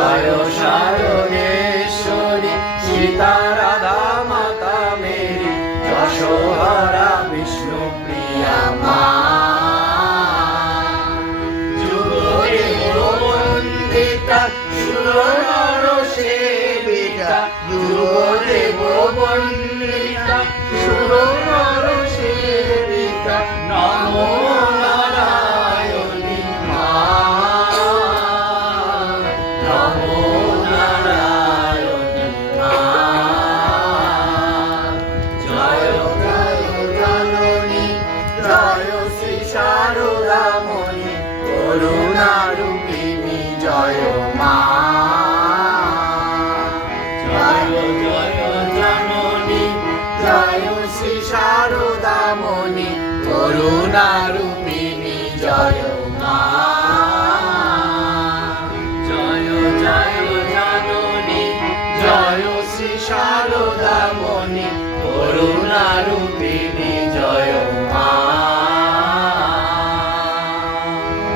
জয় শারদেশ্বরী সীতা রাধা মাতা মেরি যশোহরা বিষ্ণু প্রিয়া মা। যুগদেব বন্দিতা সুরনর সেবিকা, যুগদেব বন্দিতা সুরনর সেবিকা, নমো নারায়ণী মা, নমো নারায়ণী মা। জয় জয় জননী জয় শ্রী শারদামণি করুণারূপিণী জয় মা। জয় জয় জননী জয় শ্রী শারদামণি করুণারূপিণী জয় মা। জয় জয় জননী জয় শ্রী শারদামণি